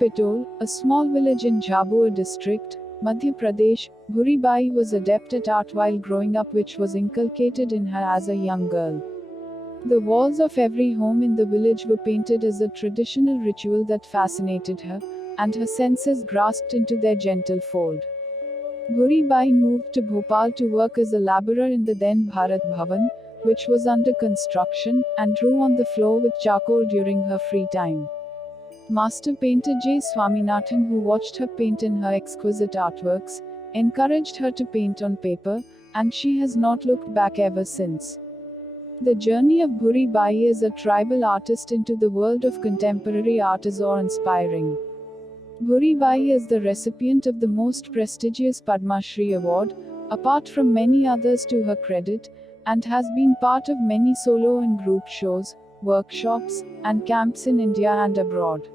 Pitol, a small village in Jhabua district, Madhya Pradesh, Bhuri Bai was adept at art while growing up, which was inculcated in her as a young girl. The walls of every home in the village were painted as a traditional ritual that fascinated her, and her senses grasped into their gentle fold. Bhuri Bai moved to Bhopal to work as a laborer in the then Bharat Bhavan, which was under construction, and drew on the floor with charcoal during her free time. Master painter J. Swaminathan, who watched her paint in her exquisite artworks, encouraged her to paint on paper, and she has not looked back ever since. The journey of Bhuri Bai as a tribal artist into the world of contemporary art is awe-inspiring. Bhuri Bai is the recipient of the most prestigious Padma Shri Award, apart from many others to her credit, and has been part of many solo and group shows, workshops, and camps in India and abroad.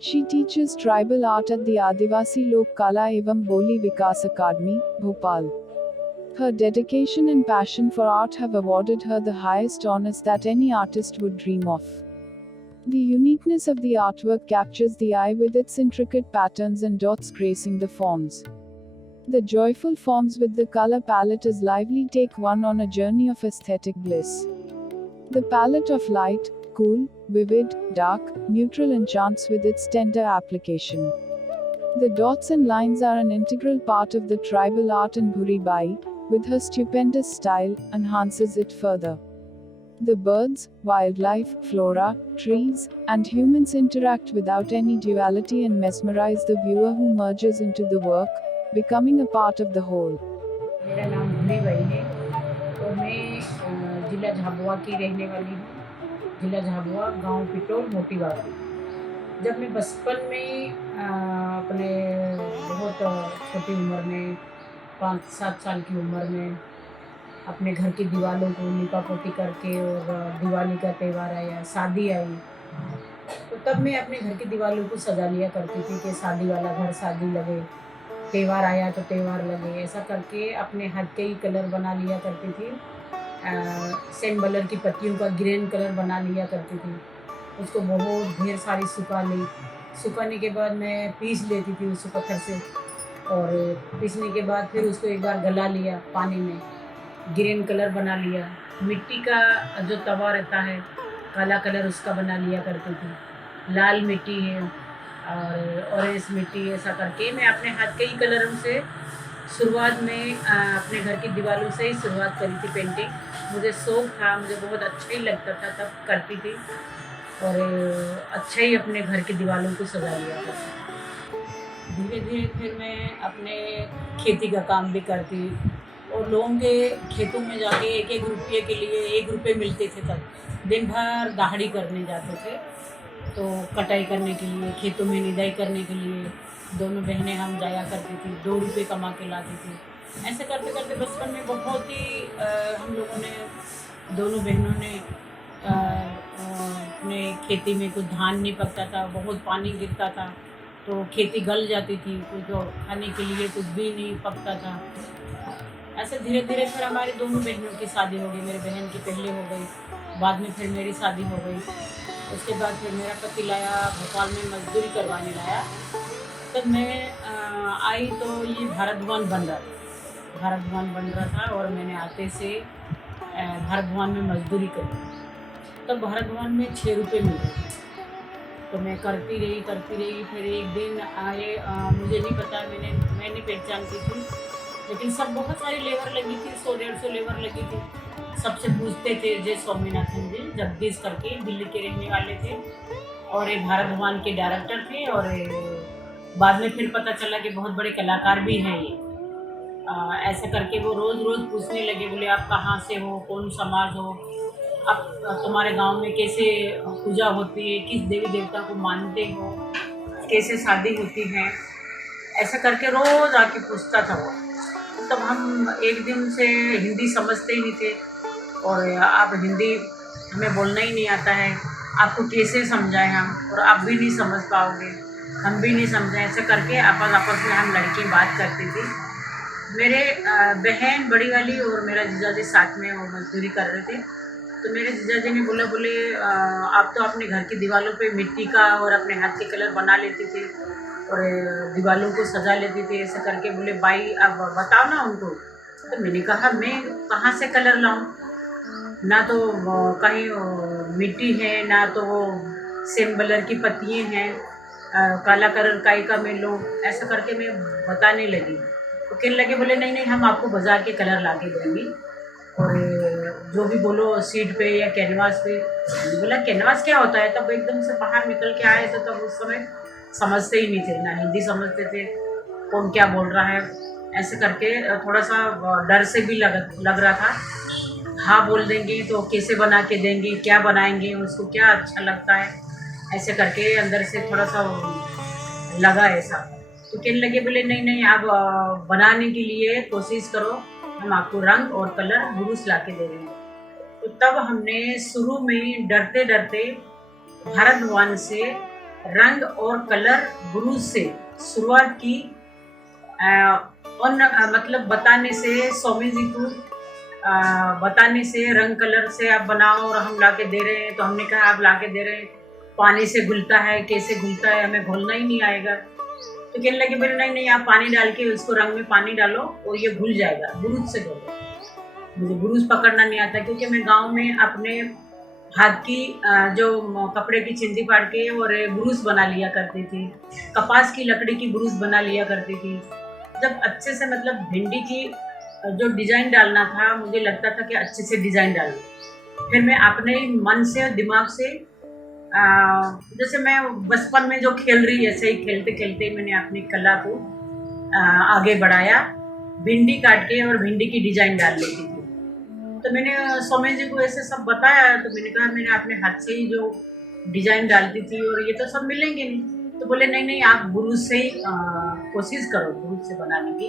She teaches tribal art at the Adivasi Lok Kala Evam Boli Vikas Academy, Bhopal. Her dedication and passion for art have awarded her the highest honors that any artist would dream of. The uniqueness of the artwork captures the eye with its intricate patterns and dots gracing the forms. The joyful forms with the color palette is lively, take one on a journey of aesthetic bliss. The palette of light, cool, vivid, dark, neutral enchants with its tender application. The dots and lines are an integral part of the tribal art, and Bhuri Bai, with her stupendous style, enhances it further. The birds, wildlife, flora, trees, and humans interact without any duality and mesmerize the viewer who merges into the work, becoming a part of the whole. मेरा नाम भूरी बाई है और मैं ज़िला झाबुआ की रहने वाली हूँ। ज़िला झाबुआ, गांव पिटोल, मोटी बाबू। जब मैं बचपन में अपने बहुत छोटी उम्र में 5-7 साल की उम्र में अपने घर की दीवारों को लिपा-पोती करके, और दिवाली का त्यौहार आया, शादी आई, तो तब मैं अपने घर की दीवारों को सजा लिया करती थी कि शादी वाला घर, शादी लगे, त्यौहार आया तो त्यौहार लगे। ऐसा करके अपने हाथ के ही कलर बना लिया करती थी। सेंड कलर की पत्तियों का ग्रीन कलर बना लिया करती थी। उसको बहुत ढेर सारी सुखा ली। सुखाने के बाद मैं पीस लेती थी उसको पत्थर से, और पीसने के बाद फिर उसको एक बार गला लिया पानी में, ग्रीन कलर बना लिया। मिट्टी का जो तवा रहता है, काला कलर उसका बना लिया करती थी। लाल मिट्टी है और ऑरेंज मिट्टी, ऐसा करके मैं अपने हाथ के ही कलरों से शुरुआत में अपने घर की दीवारों से ही शुरुआत करी थी पेंटिंग। मुझे शौक़ था, मुझे बहुत अच्छा ही लगता था, तब करती थी, और अच्छा ही अपने घर की दीवारों को सजा लिया करती। धीरे धीरे फिर मैं अपने खेती का काम भी करती, और लोगों के खेतों में जाके 1-1 रुपये के लिए 1 रुपये मिलते थे। तब दिन भर दहाड़ी करने जाते थे, तो कटाई करने के लिए, खेतों में निदाई करने के लिए दोनों बहनें हम जाया करती थी, 2 रुपये कमा के लाती थी। ऐसे करते करते बचपन में बहुत ही हम लोगों ने, दोनों बहनों ने अपने खेती में कुछ धान नहीं पकता था, बहुत पानी गिरता था, तो खेती गल जाती थी, कुछ खाने के लिए कुछ भी नहीं पकता था। ऐसे धीरे धीरे फिर हमारी दोनों बहनों की शादी हो गई। मेरी बहन की पहले हो गई, बाद में फिर मेरी शादी हो गई। उसके बाद फिर मेरा पति लाया, भोपाल में मजदूरी करवाने लाया। तब मैं आई तो ये भारत भवन बन रहा था, भारत भवन बन रहा था, और मैंने आते से भारत भवन में मजदूरी करी। तब भारत भवन में 6 रुपये मिलते थे, तो मैं करती रही। फिर एक दिन आए, मुझे नहीं पता, मैं नहीं पहचानती थी, लेकिन सब बहुत सारी लेबर लगी थी, 100-150 लेबर लगी थी। सबसे पूछते थे, जय स्वामीनाथन जी जगदीश करके दिल्ली के रहने वाले थे, और ये भारत भवन के डायरेक्टर थे, और बाद में फिर पता चला कि बहुत बड़े कलाकार भी हैं ये। ऐसे करके वो रोज़ रोज़ पूछने लगे, बोले आप कहाँ से हो, कौन समाज हो, अब तुम्हारे गांव में कैसे पूजा होती है, किस देवी देवता को मानते हो, कैसे शादी होती है, ऐसा करके रोज़ आके पूछता था वो। तब हम एक दिन से हिंदी समझते ही नहीं थे, और आप हिंदी हमें बोलना ही नहीं आता है, आपको कैसे समझाएं हम, और आप भी नहीं समझ पाओगे, हम भी नहीं समझें। ऐसे करके आपस में हम लड़की बात करती थी। मेरे बहन बड़ी वाली और मेरा जीजाजी साथ में वो मजदूरी कर रहे थे। तो मेरे जीजा जी ने बोले आप तो अपने घर की दीवारों पे मिट्टी का और अपने हाथ के कलर बना लेती थी और दीवारों को सजा लेती थी, ऐसे करके बोले भाई अब बताओ ना उनको। तो मैंने कहा मैं कहाँ से कलर लाऊं, ना तो कहीं मिट्टी है, ना तो वो सेम कलर की पत्तियाँ हैं, काला कलर काई का मैं लूँ। ऐसा करके मैं बताने लगी तो कहने लगे बोले नहीं नहीं हम आपको बाज़ार के कलर ला के देंगे और जो भी बोलो सीट पे या कैनवास पे। मैंने बोला कैनवास क्या होता है, तब एकदम से बाहर निकल के आए तो तब उस समय समझते ही नहीं थे, ना हिंदी समझते थे कौन क्या बोल रहा है। ऐसे करके थोड़ा सा डर से भी लग रहा था। हाँ बोल देंगे तो कैसे बना के देंगे, क्या बनाएंगे, उसको क्या अच्छा लगता है, ऐसे करके अंदर से थोड़ा सा लगा ऐसा। तो कहने लगे बोले नहीं नहीं आप बनाने के लिए कोशिश करो, हम आपको रंग और कलर ब्रूस ला के दे रहे हैं। तो तब हमने शुरू में डरते डरते भारत भवन से रंग और कलर ब्रूस से शुरुआत की। और मतलब बताने से स्वामी जी को बताने से रंग कलर से आप बनाओ और हम ला के दे रहे हैं। तो हमने कहा आप ला के दे रहे हैं, पानी से घुलता है, कैसे घुलता है, हमें घोलना ही नहीं आएगा। तो कहने लगे बोले नहीं नहीं आप पानी डाल के उसको रंग में पानी डालो और ये घुल जाएगा, ब्रूस से घोलो। मुझे ब्रूस पकड़ना नहीं आता क्योंकि मैं गांव में अपने हाथ की जो कपड़े की चिंदी फाड़ के और ब्रूस बना लिया करती थी, कपास की लकड़ी की ब्रूस बना लिया करती थी। जब अच्छे से मतलब भिंडी की जो डिज़ाइन डालना था, मुझे लगता था कि अच्छे से डिज़ाइन डाल, फिर मैं अपने मन से और दिमाग से जैसे मैं बचपन में जो खेल रही ऐसे ही खेलते खेलते मैंने अपनी कला को आगे बढ़ाया। भिंडी काट के और भिंडी की डिज़ाइन डाल लेती थी। तो मैंने स्वामी जी को ऐसे सब बताया, तो मैंने कहा मैंने अपने हाथ से ही जो डिज़ाइन डालती थी और ये तो सब मिलेंगे नहीं। तो बोले नहीं नहीं आप ब्रूस से ही कोशिश करो, ब्रूस से बनाने की।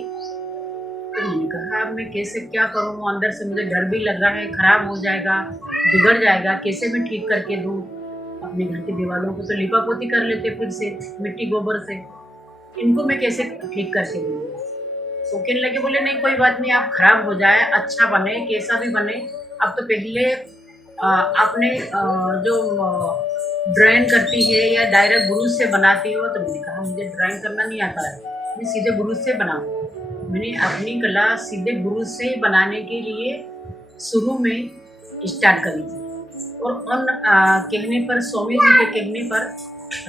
तो मैंने कहा अब मैं कैसे क्या करूँ, अंदर से मुझे डर भी लग रहा है ख़राब हो जाएगा, बिगड़ जाएगा, कैसे मैं ठीक करके दूँ। अपने घर की दीवारों को तो लिपा पोती कर लेते फिर से मिट्टी गोबर से, इनको मैं कैसे ठीक करके दूँ। तो कहने लगे बोले नहीं कोई बात नहीं, आप खराब हो जाए अच्छा बने कैसा भी बने, अब तो पहले आपने जो ड्राइंग करती है या डायरेक्ट ब्रूस से बनाती हो। तो मैंने कहा मुझे ड्राइंग करना नहीं आता है, मैं सीधे ब्रूस से बनाऊँ। मैंने अपनी कला सीधे ब्रूस से बनाने के लिए शुरू में स्टार्ट करी थी और उन कहने पर स्वामी जी के कहने पर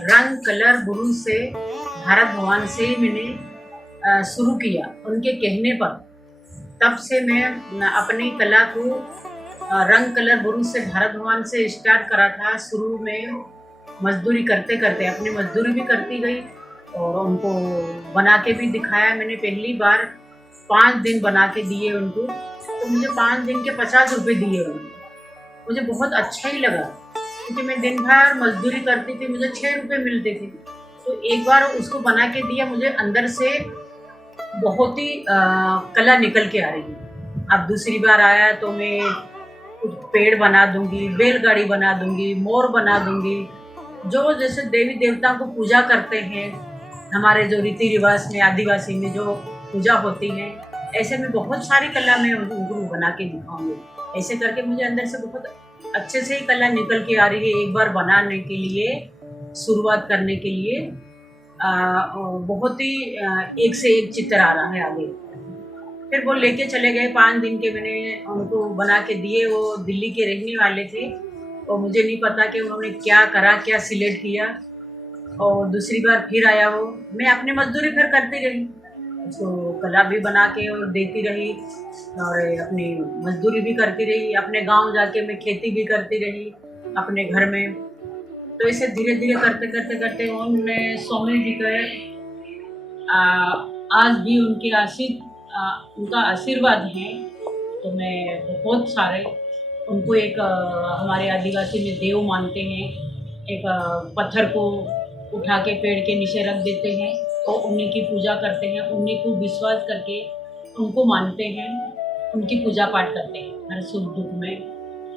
रंग कलर ब्रूस से भारत भवन से मैंने शुरू किया उनके कहने पर। तब से मैं अपनी कला को रंग कलर ब्रूस से भारत भवन से स्टार्ट करा था। शुरू में मजदूरी करते करते अपनी मजदूरी भी करती गई और उनको बना के भी दिखाया। मैंने पहली बार 5 दिन बना के दिए उनको, तो मुझे 5 दिन के 50 रुपये दिए उनको। मुझे बहुत अच्छा ही लगा क्योंकि मैं दिन भर मजदूरी करती थी, मुझे 6 रुपये मिलते थे। तो एक बार उसको बना के दिया, मुझे अंदर से बहुत ही कला निकल के आ रही है। अब दूसरी बार आया तो मैं कुछ पेड़ बना दूंगी, बैलगाड़ी बना दूंगी, मोर बना दूंगी, जो जैसे देवी देवताओं को पूजा करते हैं हमारे जो रीति रिवाज में आदिवासी में जो पूजा होती है, ऐसे में बहुत सारी कला मैं उनको बना के दिखाऊंगी। ऐसे करके मुझे अंदर से बहुत अच्छे से ही कला निकल के आ रही है। एक बार बनाने के लिए शुरुआत करने के लिए बहुत ही एक से एक चित्र आ रहा है आगे। फिर वो लेके चले गए 5 दिन के, मैंने उनको बना के दिए। वो दिल्ली के रहने वाले थे और मुझे नहीं पता कि उन्होंने क्या करा, क्या सिलेक्ट किया। और दूसरी बार फिर आया वो, मैं अपनी मजदूरी फिर करती रही, उसको कला भी बना के और देती रही और अपनी मजदूरी भी करती रही। अपने गांव जाके मैं खेती भी करती रही अपने घर में। तो ऐसे धीरे धीरे करते करते करते उनने स्वामी जी के आज भी उनका आशीर्वाद है। तो मैं बहुत सारे उनको एक हमारे आदिवासी में देव मानते हैं। एक पत्थर को उठा के पेड़ के नीचे रख देते हैं और उन्हीं की पूजा करते हैं, उन्हीं को विश्वास करके उनको मानते हैं, उनकी पूजा पाठ करते हैं हर सुख दुख में।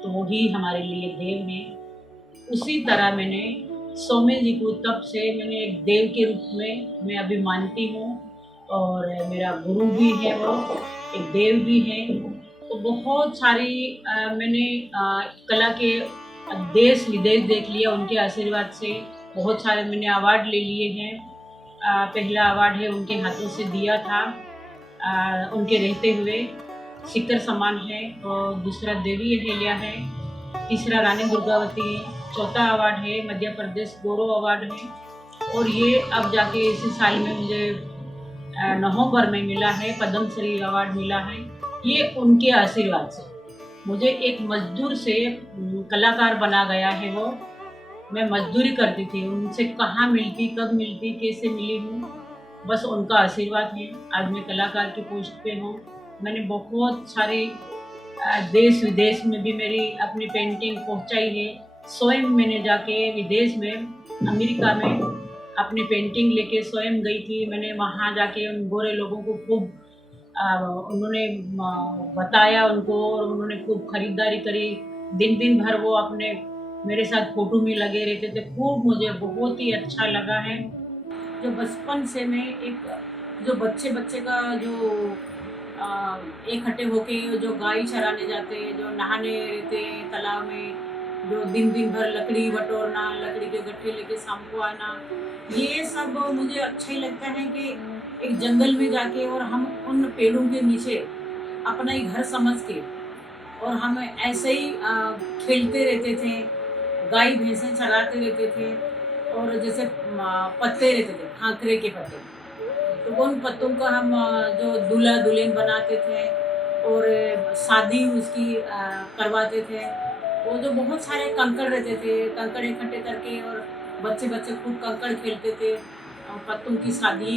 तो वही हमारे लिए देव हैं। उसी तरह मैंने स्वामी जी को तब से मैंने एक देव के रूप में मैं अभी मानती हूँ और मेरा गुरु भी है, वो एक देव भी है। तो बहुत सारी मैंने कला के देश विदेश देख लिया उनके आशीर्वाद से। बहुत सारे मैंने अवार्ड ले लिए हैं। पहला अवार्ड है उनके हाथों से दिया था उनके रहते हुए, शिखर सम्मान है, और दूसरा देवी अहिल्या है, तीसरा रानी दुर्गावती है, चौथा अवार्ड है मध्य प्रदेश गौरव अवार्ड है, और ये अब जाके इसी साल में मुझे नवंबर में मिला है, पद्म श्री अवार्ड मिला है। ये उनके आशीर्वाद से। मुझे एक मजदूर से कलाकार बना गया है वो। मैं मजदूरी करती थी, उनसे कहाँ मिलती, कब मिलती, कैसे मिली हूँ, बस उनका आशीर्वाद है। आज मैं कलाकार की पोस्ट पे हूँ। मैंने बहुत सारे देश विदेश में भी मेरी अपनी पेंटिंग पहुँचाई है। स्वयं मैंने जाके विदेश में, अमेरिका में अपनी पेंटिंग लेके स्वयं गई थी। मैंने वहाँ जाके उन गोरे लोगों को खूब उन्होंने बताया उनको, और उन्होंने खूब खरीदारी करी। दिन दिन भर वो अपने मेरे साथ फोटो में लगे रहते थे। खूब मुझे बहुत ही अच्छा लगा है। जो बचपन से मैं एक जो बच्चे का जो इकट्ठे होके जो गाय चराने जाते, जो नहाने रहते तालाब में, जो दिन दिन भर लकड़ी बटोरना, लकड़ी के गट्ठे लेके शाम को आना, ये सब मुझे अच्छा ही लगता है कि एक जंगल में जाके और हम उन पेड़ों के नीचे अपना ही घर समझ के, और हम ऐसे ही खेलते रहते थे, गाय भैंसें चराते रहते थे, और जैसे पत्ते रहते थे खाकरे के पत्ते, तो उन पत्तों का हम जो दूल्हा दुल्हन बनाते थे और शादी उसकी करवाते थे। वो जो बहुत सारे कंकड़ रहते थे, कंकड़ इकट्ठे करके, और बच्चे खूब कंकड़ खेलते थे। पत्तों की शादी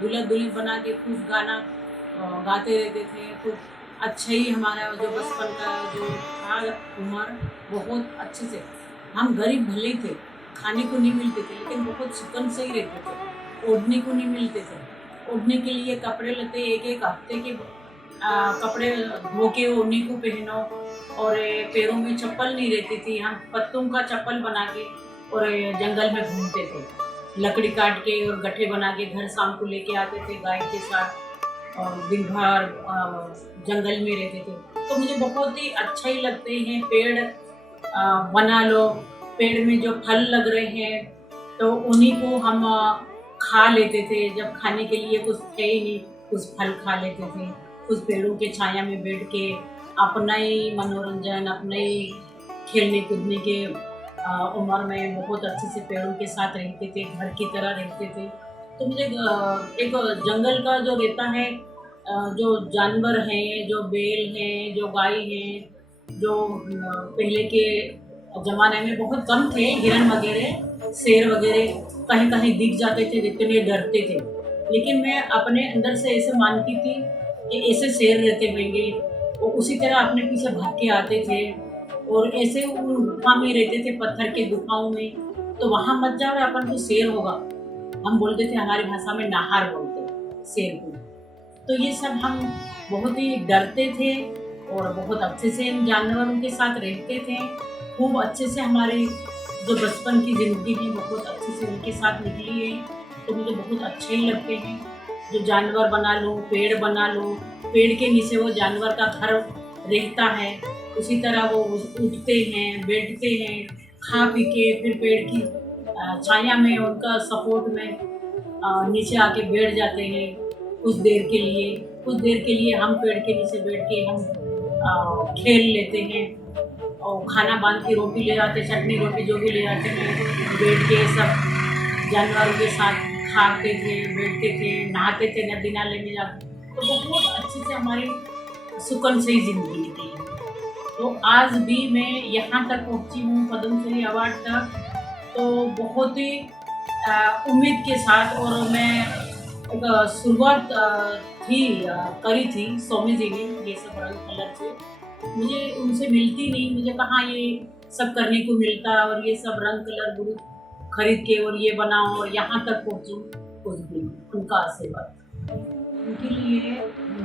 दूल्हा दुल्हन बना के खूब गाना गाते रहते थे। खूब अच्छा ही हमारा जो बचपन का जो था उम्र, बहुत अच्छे से। हम गरीब भले ही थे, खाने को नहीं मिलते थे, लेकिन बहुत सुकून से ही रहते थे। ओढ़ने को नहीं मिलते थे, ओढ़ने के लिए कपड़े लेते, एक एक हफ्ते के कपड़े धो के ओढ़ने को पहनो, और पैरों में चप्पल नहीं रहती थी। हम पत्तों का चप्पल बना के और जंगल में घूमते थे, लकड़ी काट के और गट्ठे बना के घर शाम को लेके आते थे गाय के साथ, और दिन भर जंगल में रहते थे। तो मुझे बहुत ही अच्छा ही लगते हैं। पेड़ बना लो, पेड़ में जो फल लग रहे हैं तो उन्हीं को हम खा लेते थे। जब खाने के लिए कुछ थे ही नहीं, कुछ फल खा लेते थे, कुछ पेड़ों के छाया में बैठ के अपना ही मनोरंजन, अपने ही खेलने कूदने के उम्र में बहुत अच्छे से पेड़ों के साथ रहते थे, घर की तरह रहते थे। तो मुझे एक जंगल का जो रहता है, जो जानवर हैं, जो बैल हैं, जो गाय हैं, जो पहले के ज़माने में बहुत कम थे, हिरन वगैरह, शेर वगैरह कहीं कहीं दिख जाते थे, जितने डरते थे। लेकिन मैं अपने अंदर से ऐसे मानती थी कि ऐसे शेर रहते होंगे, और उसी तरह अपने पीछे भाग के आते थे, और ऐसे वो गुफा में रहते थे, पत्थर के गुफाओं में। तो वहाँ मत जाओ, अपन को शेर होगा। हम बोलते थे, हमारी भाषा में नाहार बोलते शेर को। तो ये सब हम बहुत ही डरते थे, और बहुत अच्छे से इन जानवरों के साथ रहते थे। खूब अच्छे से हमारी जो बचपन की ज़िंदगी है बहुत अच्छे से उनके साथ निकली है। तो मुझे बहुत अच्छे ही लगते हैं। जो जानवर बना लो, पेड़ बना लो, पेड़ के नीचे वो जानवर का घर रहता है, उसी तरह वो उठते हैं, बैठते हैं, खा पी के फिर पेड़ की छाया में, उनका सपोर्ट में नीचे आके बैठ जाते हैं कुछ देर के लिए। कुछ देर के लिए हम पेड़ के नीचे बैठ के हम खेल लेते हैं, और खाना बांध के रोटी ले आते, चटनी रोटी जो भी ले आते हैं, बैठ के सब जानवरों के साथ खाते थे, बैठते थे, नहाते थे, नदी नाले में जाते। तो बहुत अच्छे से हमारी सुकून से ही जिंदगी थी। तो आज भी मैं यहाँ तक पहुँची हूँ, पद्म श्री अवार्ड तक, तो बहुत ही उम्मीद के साथ। और मैं एक शुरुआत करी थी स्वामी जी ने ये सब रंग कलर से। मुझे उनसे मिलती नहीं, मुझे कहाँ ये सब करने को मिलता, और ये सब रंग कलर गुरु खरीद के और ये बनाओ और यहाँ तक पहुँचूँ, कुछ भी उनका आशीर्वाद। उनके लिए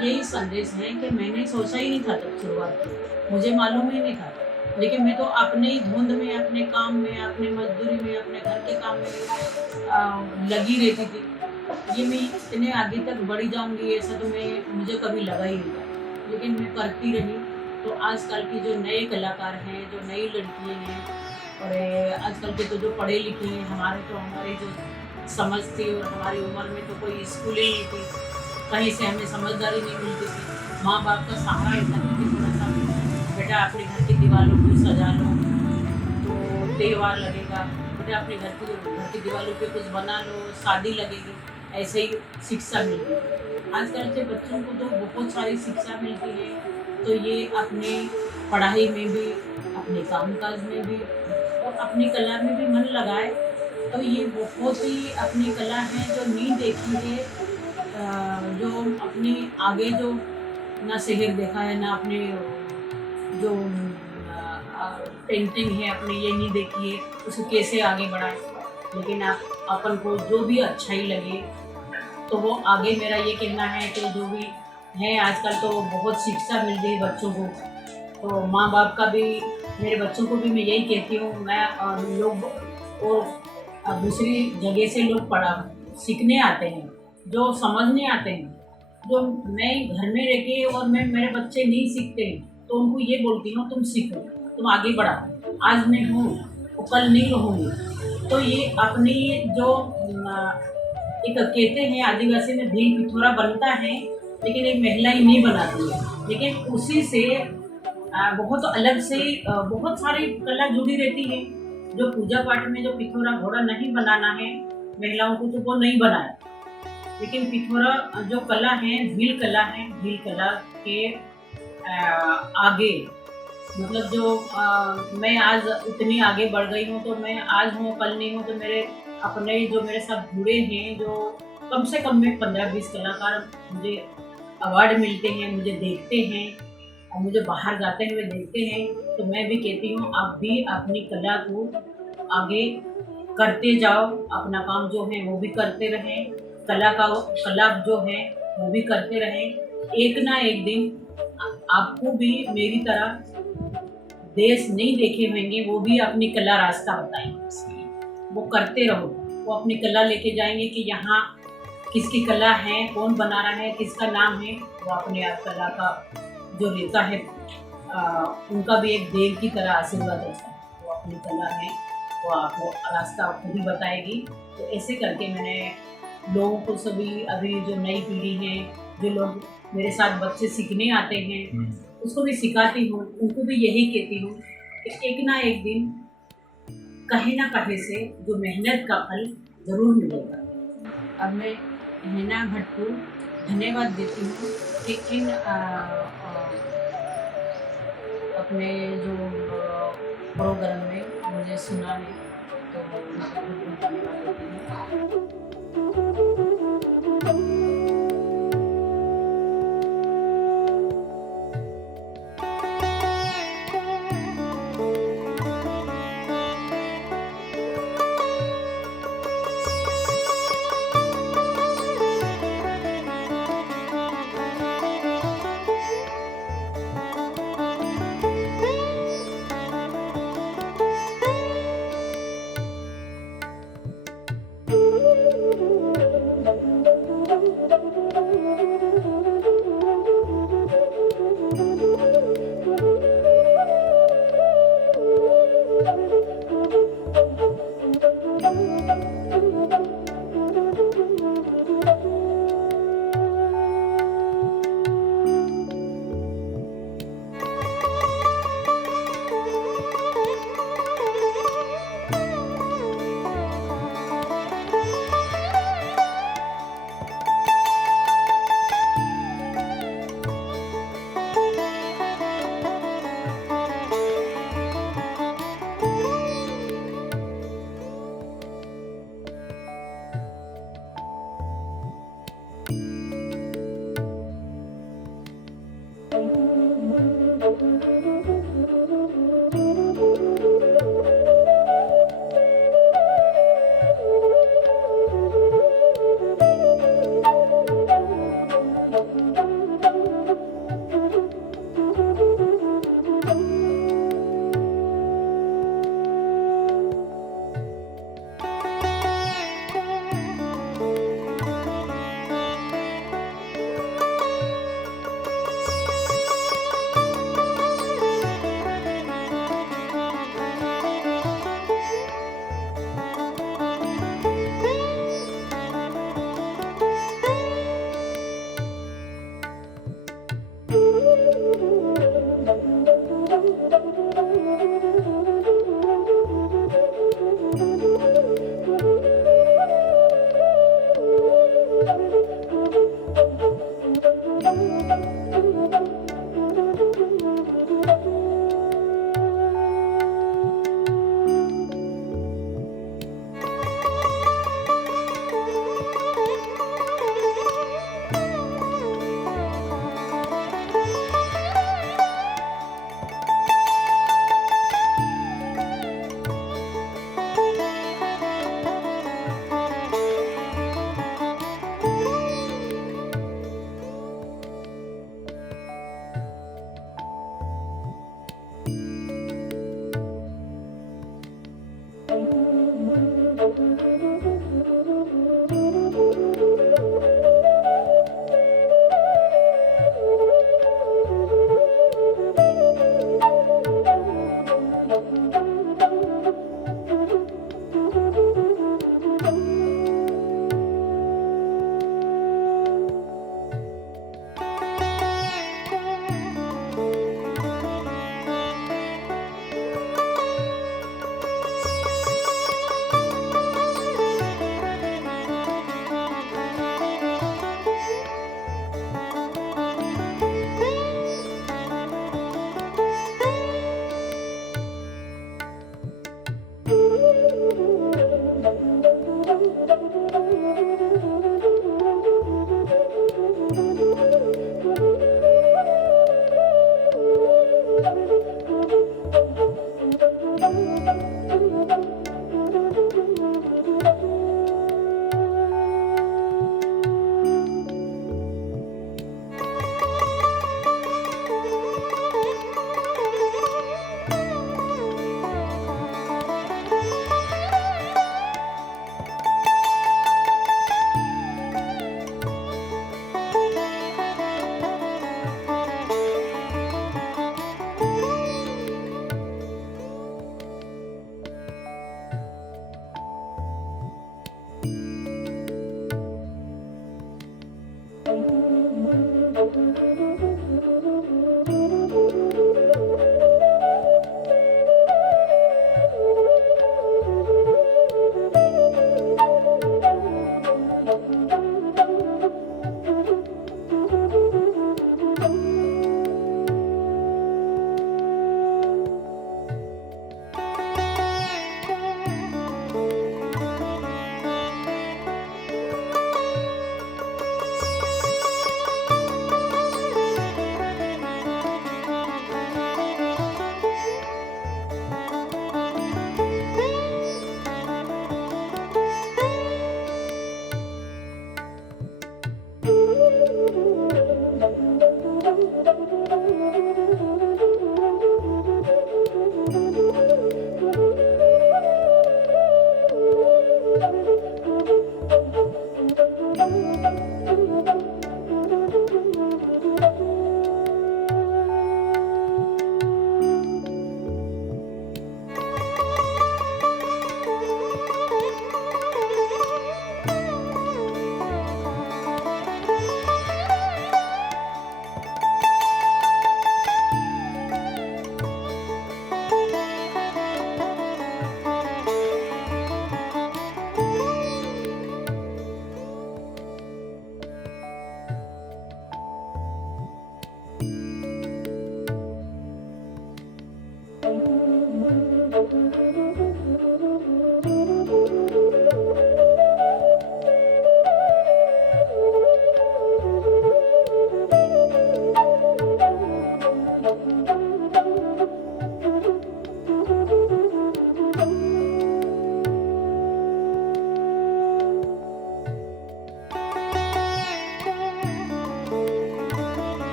यही संदेश है कि मैंने सोचा ही नहीं था तब शुरुआत, मुझे मालूम ही नहीं था, लेकिन मैं तो अपने ही धुंध में, अपने काम में, अपने मजदूरी में, अपने घर के काम में लगी रहती थी। ये मैं इतने आगे तक बढ़ी जाऊंगी ऐसा तो मुझे कभी लगा ही नहीं था। लेकिन मैं करती रही। तो आजकल की जो नए कलाकार हैं, जो नई लड़कियाँ हैं और आजकल के तो जो पढ़े लिखे हैं, हमारी जो समझ थी और हमारी उम्र में तो कोई स्कूल ही नहीं थी, कहीं से हमें समझदारी नहीं मिलती थी। माँ बाप का सहारा ऐसा था कि थोड़ा सा बेटा अपने घर की दीवारों को सजा लो तो त्योहार लगेगा, बेटा अपने घर की दीवारों पे कुछ बना लो, शादी लगेगी, ऐसे ही शिक्षा मिलती है। आजकल के बच्चों को तो बहुत सारी शिक्षा मिलती है, तो ये अपने पढ़ाई में भी, अपने कामकाज में भी और अपनी कला में भी मन लगाए, तो ये बहुत ही अपनी कला है जो नहीं देखी है, जो अपनी आगे जो ना शहर देखा है, ना अपने जो पेंटिंग है अपने ये नहीं देखी है, उसको कैसे आगे बढ़ाए। लेकिन आप अपन को जो भी अच्छा ही लगे, तो वो आगे मेरा ये कहना है कि जो भी है आजकल तो बहुत शिक्षा मिल रही है बच्चों को, तो माँ बाप का भी, मेरे बच्चों को भी मैं यही कहती हूँ। मैं लोग और दूसरी जगह से लोग पढ़ा सीखने आते हैं, जो समझने आते हैं, जो मैं घर में रह के और मैं मेरे बच्चे नहीं सीखते हैं, तो उनको ये बोलती हूँ तुम सीखो, तुम आगे बढ़ाओ, आज मैं हूँ तो कल नहीं रहूँगी। तो ये अपनी जो एक कहते हैं आदिवासी में भील पिथौरा बनता है, लेकिन एक महिला ही नहीं बनाती है, लेकिन उसी से बहुत अलग से बहुत सारी कला जुड़ी रहती है। जो पूजा पाठ में जो पिथौरा घोड़ा नहीं बनाना है महिलाओं को, तो वो नहीं बनाया, लेकिन पिथौरा जो कला है, भील कला है, भील कला के आगे मतलब जो मैं आज इतनी आगे बढ़ गई हूँ, तो मैं आज हूँ कल नहीं हूँ, तो मेरे अपने जो मेरे साथ जुड़े हैं, जो कम से कम में 15-20 कलाकार मुझे अवार्ड मिलते हैं, मुझे देखते हैं और मुझे बाहर जाते हुए देखते हैं, तो मैं भी कहती हूँ आप भी अपनी कला को आगे करते जाओ, अपना काम जो है वो भी करते रहें, कला जो है वो भी करते रहें। एक ना एक दिन आपको भी मेरी तरह देश नहीं देखे होंगे, वो भी अपनी कला रास्ता बताएंगे, वो करते रहो, वो अपनी कला लेके जाएंगे कि यहाँ किसकी कला है, कौन बना रहा है, किसका नाम है, वो अपने आप कला का जो रहता है उनका भी एक देव की तरह आशीर्वाद होता है। वो अपनी कला है, वो आपको रास्ता आपको ही बताएगी। तो ऐसे करके मैंने लोगों को सभी अभी जो नई पीढ़ी है, जो लोग मेरे साथ बच्चे सीखने आते हैं, उसको भी सिखाती हूँ, उनको भी यही कहती हूँ कि एक ना एक दिन कहीं ना कहीं से जो मेहनत का फल ज़रूर मिलेगा। अब मैं हिना भट्ट को धन्यवाद देती हूँ कि इन अपने जो प्रोग्राम में मुझे सुना है, तो मैं उनको बहुत धन्यवाद देती हूँ।